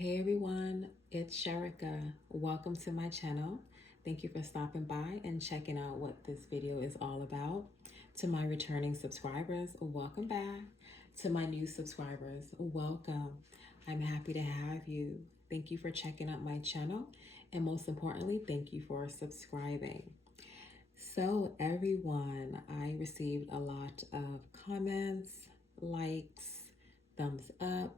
Hey everyone, it's Sharika. Welcome to my channel. Thank you for stopping by and checking out what this video is all about. To my returning subscribers, welcome back. To my new subscribers, welcome. I'm happy to have you. Thank you for checking out my channel, and most importantly, thank you for subscribing. So everyone, I received a lot of comments, likes, thumbs up,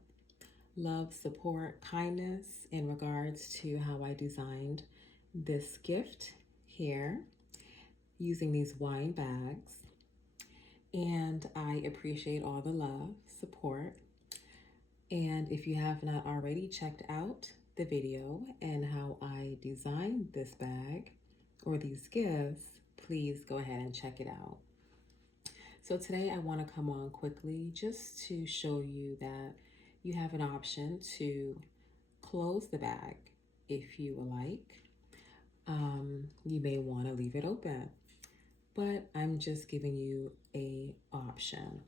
love, support, kindness in regards to how I designed this gift here using these wine bags. And I appreciate all the love, support. And if you have not already checked out the video and how I designed this bag or these gifts, please go ahead and check it out. So today I want to come on quickly just to show you that you have an option to close the bag if you would like. You may want to leave it open, but I'm just giving you a option.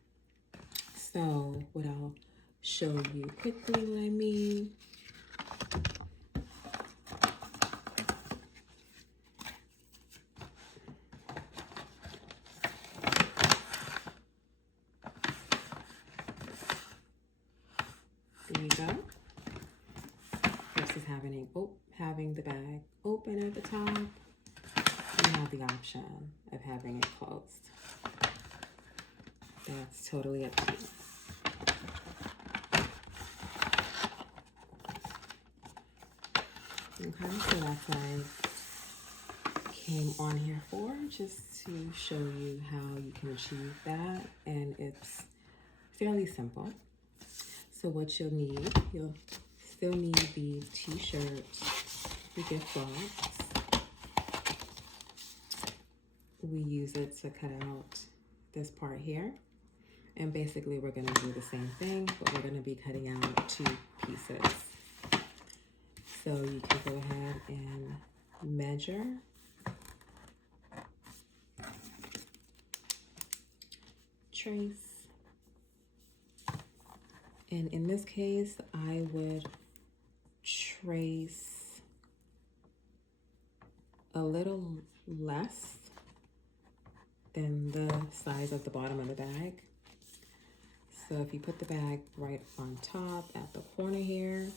So what I'll show you quickly what I mean. There you go. Versus having the bag open at the top, you have the option of having it closed. That's totally up to you. Okay, so that's what I came on here for, just to show you how you can achieve that, and it's fairly simple. So what you'll still need the t-shirt, the gift box. We use it to cut out this part here. And basically we're gonna do the same thing, but we're gonna be cutting out 2 pieces. So you can go ahead and measure. Trace. And in this case, I would trace a little less than the size of the bottom of the bag. So if you put the bag right on top at the corner here,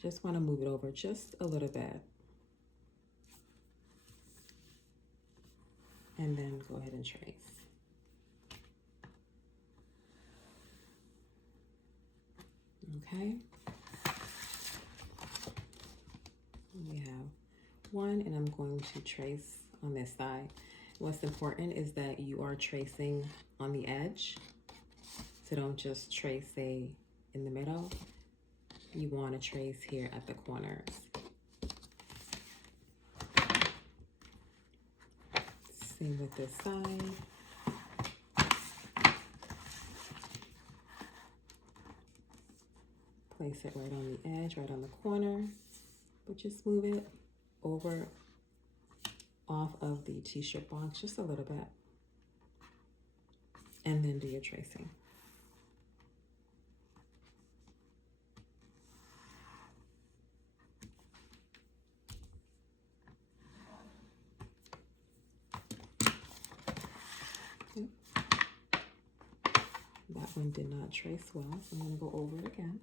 just want to move it over just a little bit. And then go ahead and trace. Okay. We have 1, and I'm going to trace on this side. What's important is that you are tracing on the edge. So don't just trace, say, in the middle. You want to trace here at the corners. Same with this side. Place it right on the edge, right on the corner, but just move it over off of the t-shirt box just a little bit, and then do your tracing. That one did not trace well, so I'm going to go over it again.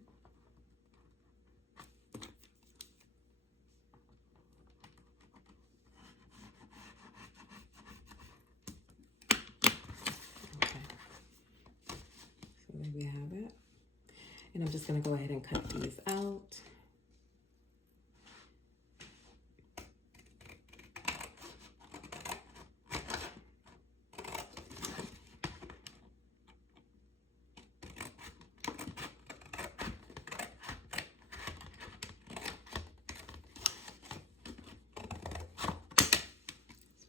Okay, so there we have it. And I'm just going to go ahead and cut these out.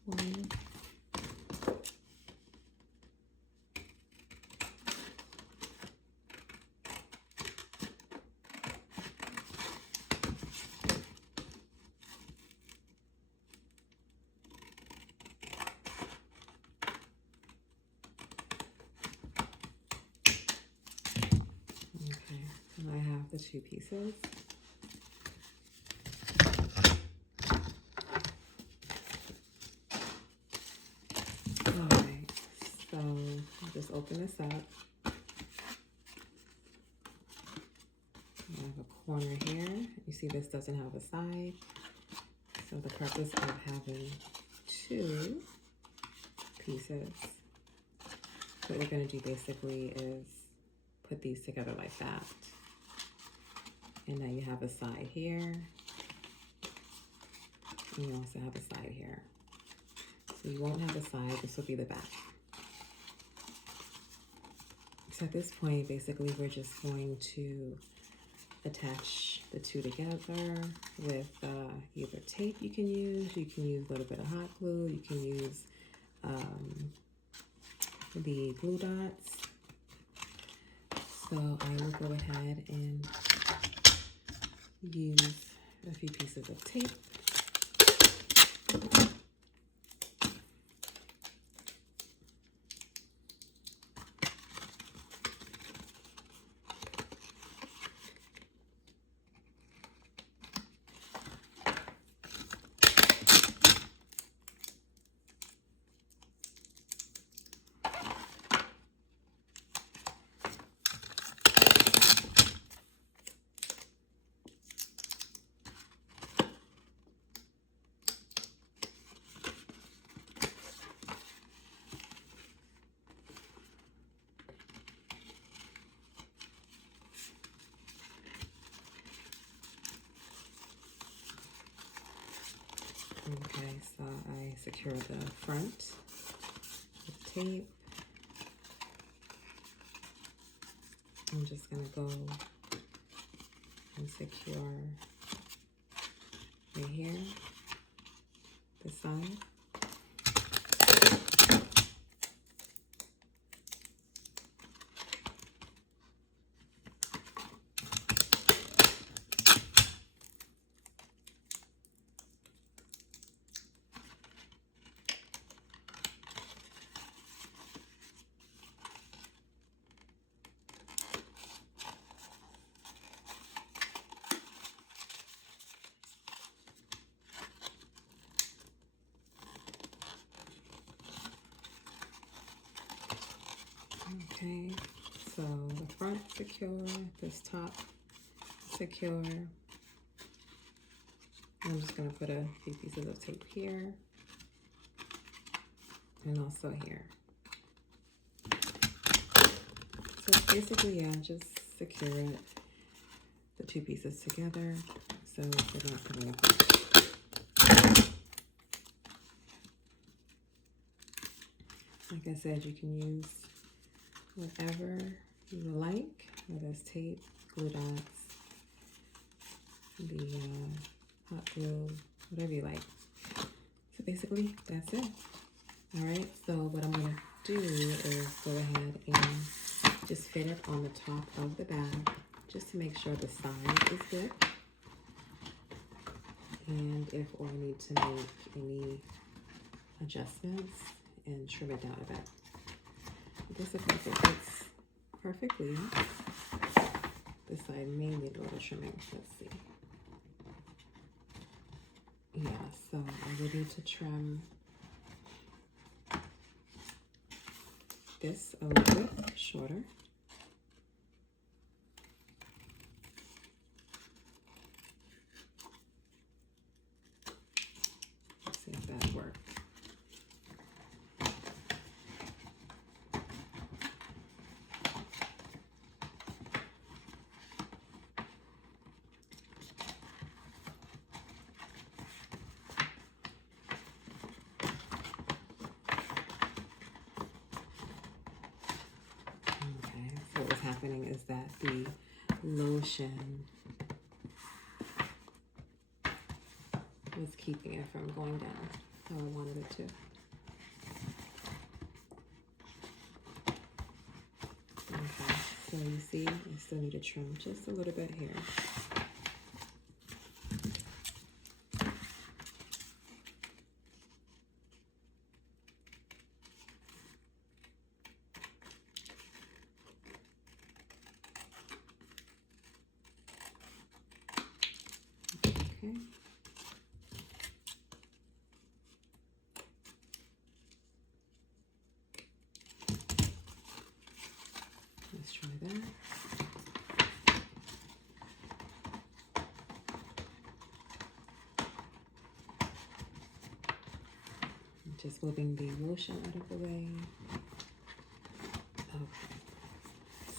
One. I have the two pieces. Alright, so I'll just open this up. I have a corner here. You see this doesn't have a side. So the purpose of having two pieces, what you're going to do basically is put these together like that. And now you have a side here. And you also have a side here. So you won't have a side, this will be the back. So at this point, basically, we're just going to attach the two together with either tape you can use a little bit of hot glue, you can use the glue dots. So I will go ahead and use a few pieces of tape. Okay, so I secured the front with tape. I'm just gonna go and secure right here, the side. Okay, so the front secure, this top secure. I'm just going to put a few pieces of tape here and also here. So basically, yeah, just secure it, the two pieces together, so they're not coming apart. Like I said, you can use whatever you like, whether it's tape, glue dots, the hot glue, whatever you like. So basically, that's it. All right, so what I'm gonna do is go ahead and just fit it on the top of the bag, just to make sure the size is good. And if I need to make any adjustments and trim it down a bit. This looks like it fits perfectly. This side may need a little trimming. Let's see. Yeah, so I would need to trim this a little bit shorter. Let's see if that works. So what's happening is that the lotion was keeping it from going down how I wanted it to. Okay, so you see, I still need to trim just a little bit here. Okay. Let's try that. Just moving the lotion out of the way. Okay.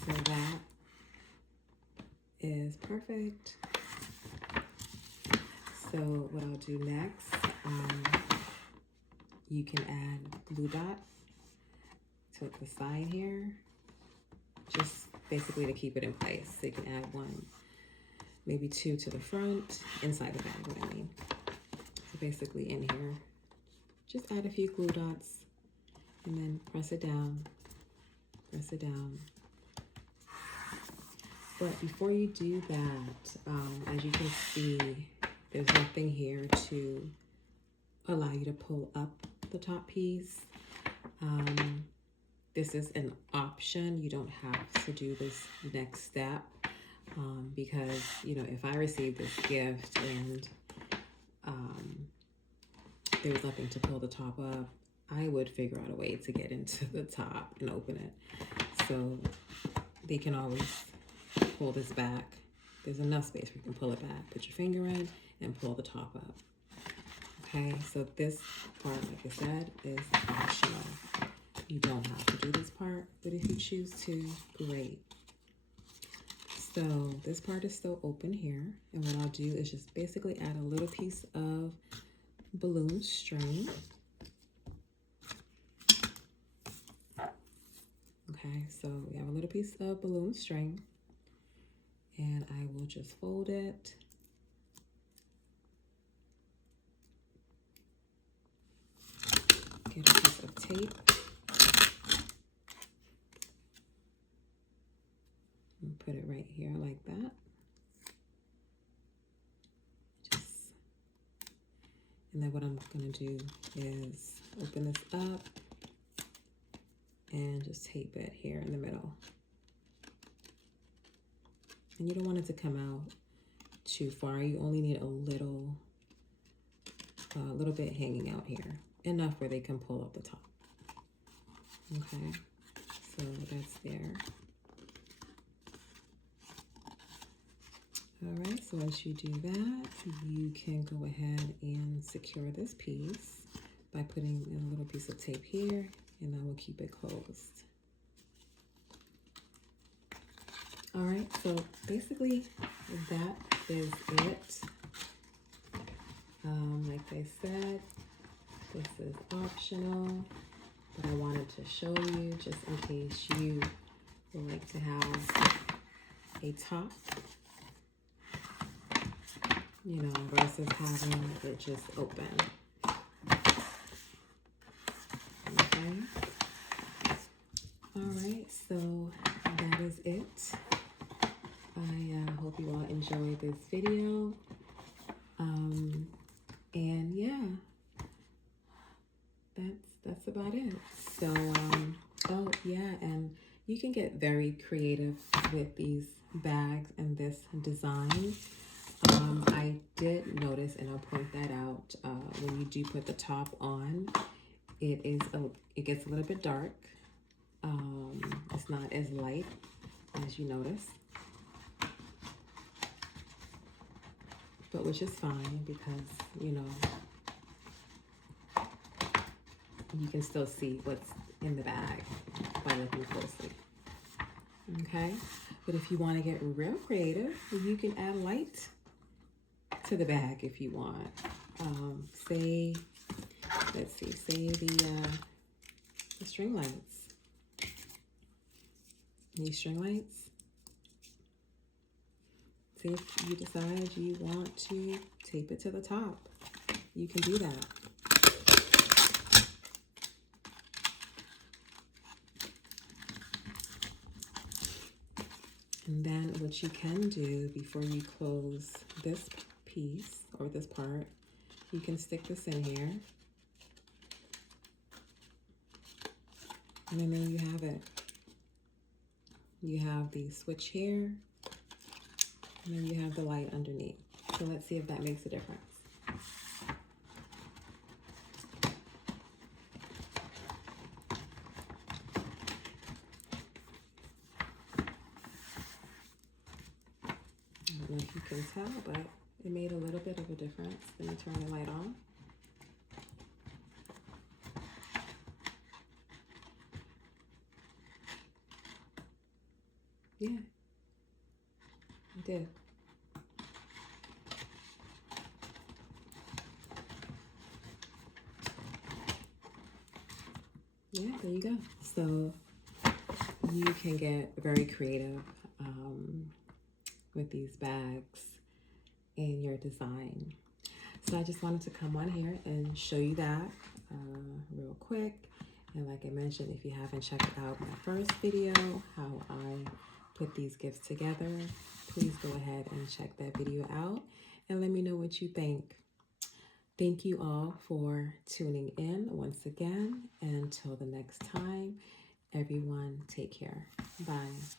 So that is perfect. So what I'll do next, you can add glue dots to the side here, just basically to keep it in place. So you can add one, maybe two to the front, inside the bag, what I mean. So basically in here, just add a few glue dots and then press it down, press it down. But before you do that, as you can see, there's nothing here to allow you to pull up the top piece. This is an option. You don't have to do this next step because, you know, if I received this gift and there was nothing to pull the top up, I would figure out a way to get into the top and open it. So they can always pull this back. There's enough space where you can pull it back, put your finger in and pull the top up. Okay, so this part, like I said, is optional. You don't have to do this part, but if you choose to, great. So this part is still open here, and what I'll do is just basically add a little piece of balloon string. Okay, so we have a little piece of balloon string, and I will just fold it. Get a piece of tape. And put it right here like that. And then what I'm gonna do is open this up and just tape it here in the middle. And you don't want it to come out too far. You only need a little bit hanging out here. Enough where they can pull up the top. Okay, so that's there. All right, so once you do that, you can go ahead and secure this piece by putting a little piece of tape here, and that will keep it closed. All right, so basically that is it. Like I said, this is optional, but I wanted to show you just in case you would like to have a top, you know, versus having it just open. Okay. All right, so that is it. I hope you all enjoyed this video. And yeah, that's about it. So, oh yeah, and you can get very creative with these bags and this design. I did notice, and I'll point that out, when you do put the top on, it gets a little bit dark. It's not as light as you notice, but which is fine because, you know, you can still see what's in the bag by looking closely. Okay, but if you want to get real creative, you can add light to the bag if you want. Say, let's see, say the string lights. These string lights. See, if you decide you want to tape it to the top, you can do that. And then what you can do before you close this piece or this part, you can stick this in here. And then there you have it. You have the switch here, and then you have the light underneath. So let's see if that makes a difference. I don't know if you can tell, but it made a little bit of a difference. Let me turn the light on. Yeah, it did. Yeah, there you go. So you can get very creative with these bags in your design. So I just wanted to come on here and show you that real quick. And like I mentioned, if you haven't checked out my first video, how I put these gifts together, please go ahead and check that video out and let me know what you think. Thank you all for tuning in once again. Until the next time, everyone, take care. Bye.